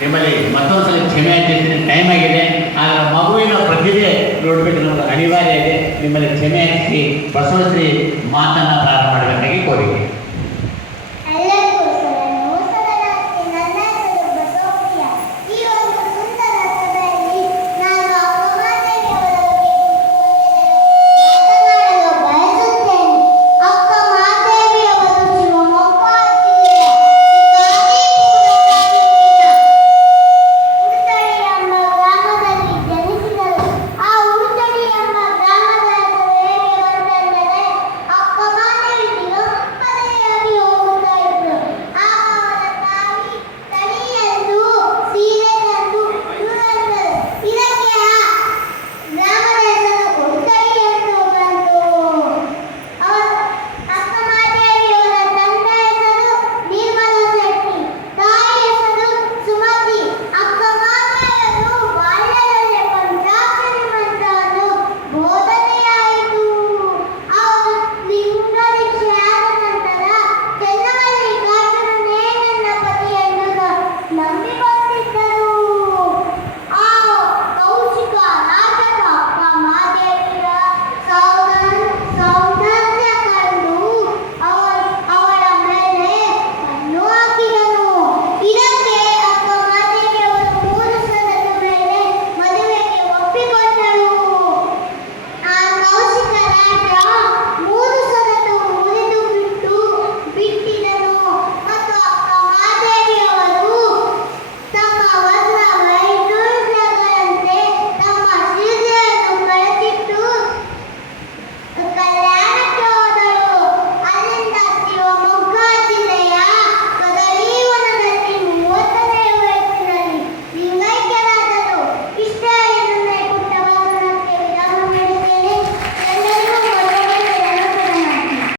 ನಿಮ್ಮಲ್ಲಿ ಮತ್ತೊಂದು ಸಲ ಕ್ಷಮೆ ಹಾಕಿದ್ದೀನಿ, ಟೈಮ್ ಆಗಿದೆ. ಆದರೆ ಮಗುವಿನ ಪ್ರತಿಭೆ ನೋಡಬೇಕು, ನಮಗೆ ಅನಿವಾರ್ಯ ಇದೆ. ನಿಮ್ಮಲ್ಲಿ ಕ್ಷಮೆ ಹಾಕಿ ಬಸವಶ್ರೀ ಮಾತನ್ನು ಪ್ರಾರಂಭ ಮಾಡಬೇಕಾಗಿ ಕೋರಿಕೆ.